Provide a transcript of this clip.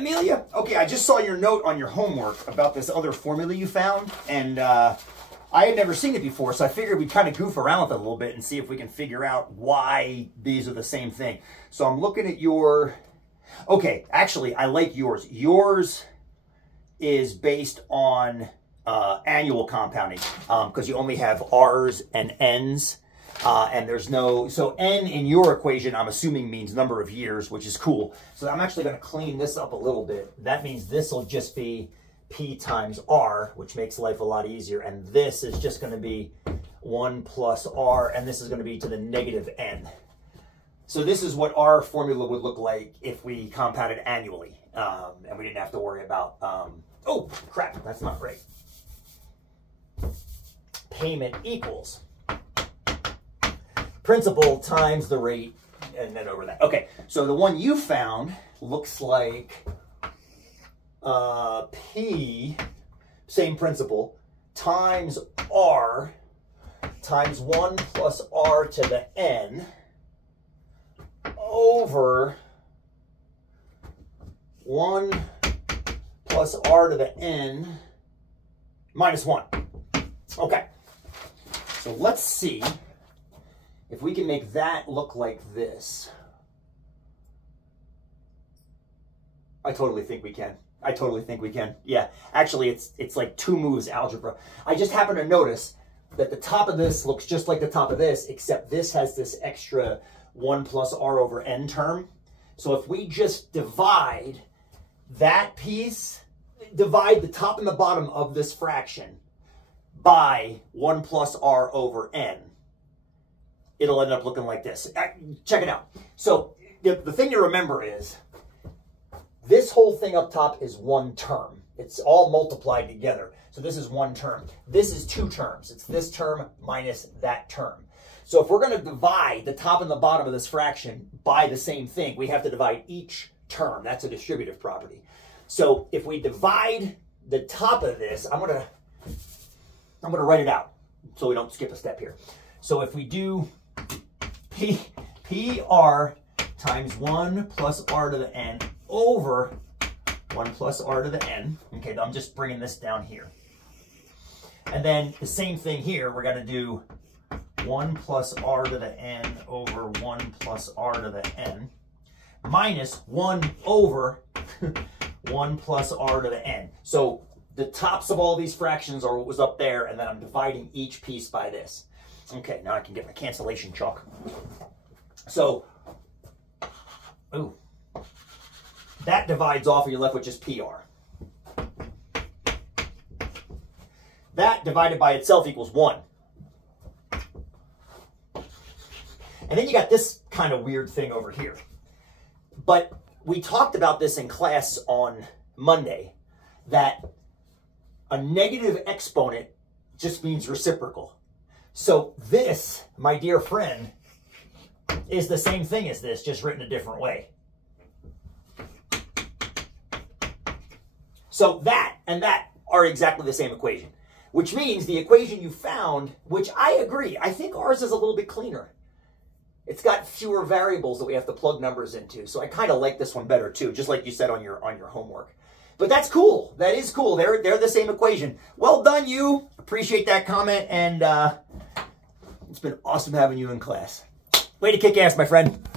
Amelia. Okay, I just saw your note on your homework about this other formula you found, and I had never seen it before, so I figured we'd kind of goof around with it a little bit and see if we can figure out why these are the same thing. So I'm looking at your... Okay, actually, I like yours. Yours is based on annual compounding because you only have R's and N's. And there's no, so N in your equation, I'm assuming means number of years, which is cool. So I'm actually going to clean this up a little bit. That means this will just be P times R, which makes life a lot easier. And this is just going to be 1 plus R, and this is going to be to the negative N. So this is what our formula would look like if we compounded annually. And we didn't have to worry about, oh, crap, that's not right. Payment equals principal times the rate, and then over that. Okay, so the one you found looks like P, same principle, times R, times 1 plus R to the N, over 1 plus R to the N, minus 1. Okay, so let's see if we can make that look like this. I totally think we can. I totally think we can. Yeah, actually it's like 2 moves algebra. I just happen to notice that the top of this looks just like the top of this, except this has this extra 1 plus R over N term. So if we just divide that piece, divide the top and the bottom of this fraction by 1 plus R over N, it'll end up looking like this. Check it out. So the thing to remember is this whole thing up top is one term. It's all multiplied together. So this is one term. This is 2 terms. It's this term minus that term. So if we're going to divide the top and the bottom of this fraction by the same thing, we have to divide each term. That's a distributive property. So if we divide the top of this, I'm going to write it out so we don't skip a step here. So if we do PR times 1 plus R to the N over 1 plus R to the N. Okay, I'm just bringing this down here. And then the same thing here, we're going to do 1 plus R to the N over 1 plus R to the N minus 1 over 1 plus R to the N. So the tops of all these fractions are what was up there, and then I'm dividing each piece by this. Okay, now I can get my cancellation chalk. So, ooh, that divides off and you're left with just PR. That divided by itself equals 1. And then you got this kind of weird thing over here. But we talked about this in class on Monday, that a negative exponent just means reciprocal. So this, my dear friend, is the same thing as this, just written a different way. So that and that are exactly the same equation, which means the equation you found, which I agree, I think ours is a little bit cleaner. It's got fewer variables that we have to plug numbers into. So I kind of like this one better too, just like you said on your homework. But that's cool. That is cool. They're the same equation. Well done, you. Appreciate that comment, and it's been awesome having you in class. Way to kick ass, my friend.